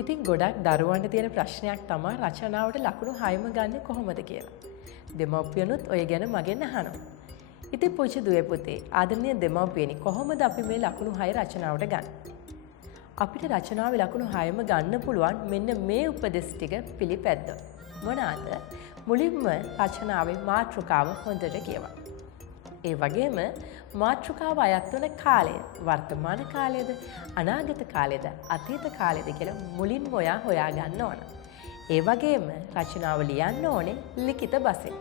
ඉතින් ගොඩක් දරුවන්ට තියෙන ප්‍රශ්නයක් තමයි රචනාවට ලකුණු 6ම ගන්න කොහොමද කියලා. දෙමව්පියනුත් ඔය ගැන මගෙන් අහනවා. ඉතින් පුංචි දුවේ පුතේ ආදරණීය දෙමව්පියනි කොහොමද අපි මේ ලකුණු 6 රචනාවට ගන්න? අපිට රචනාවේ ලකුණු 6ම ගන්න පුළුවන් මෙන්න මේ උපදෙස් ටික පිළිපැද්දොත්. මොනවාද? මුලින්ම රචනාවේ මාතෘකාව හොඳට කියවන්න. ඒ වගේම මාතෘකාව අයත් වන කාලය වර්තමාන කාලයේද අනාගත කාලයේද අතීත කාලයේද කියලා මුලින්ම හොයා ගන්න ඕන. ඒ වගේම රචනාව ලියන්න ඕනේ ලිඛිත බසෙන්.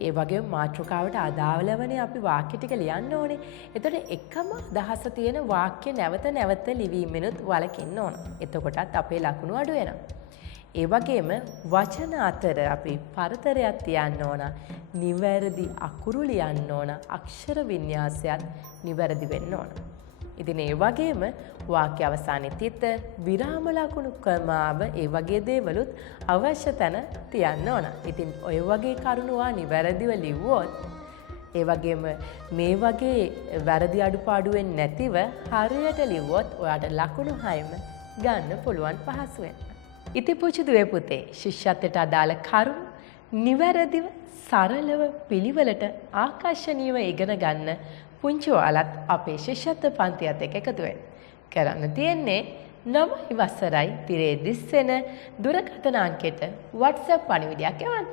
ඒ වගේම මාතෘකාවට අදාළ වනේ අපි වාක්‍ය ටික ලියන්න ඕනේ. එතකොට එකම අදහස තියෙන වාක්‍ය නැවත නැවත ලිවීමෙනුත් වළකින්න ඕන. එතකොටත් අපේ ලකුණු අඩු වෙනවා. ඒ වගේම වචන අතර අපි පරතරයක් තියන්න ඕන. නිවැරදි අකුරු ලියන්න ඕන. අක්ෂර වින්‍යාසයත් නිවැරදි වෙන්න ඕන. ඉතින් ඒ වගේම වාක්‍ය අවසානයේ තිත විරාම ලකුණු ක්‍රමාව ඒ වගේ දේවලුත් අවශ්‍ය තැන තියන්න ඕන. ඉතින් ඔය වගේ කරුණු නිවැරදිව ලිව්වොත් ඒ වගේම මේ වගේ වැරදි අඩුපාඩු වෙන්නේ නැතිව හරියට ලිව්වොත් ඔයාට ලකුණු 6ම ගන්න පුළුවන් පහසුවෙන්. ඉතින් පුංචි දුවේ පුතේ ශිෂ්‍යත්වයට අදාළ කරුණු නිවැරදිව සරලව පිළිවෙලට ආකර්ෂණීයව ඉගෙන ගන්න පුංචි ඔයාලත් අපේ ශිෂ්‍යත්ව පන්තියත් එක්ක එකතු වෙන්න. කරන්න තියෙන්නේ 9 වසරයි තිරේ දිස්සෙන දුරකථන අංකයට WhatsApp පණිවිඩයක් එවන්න.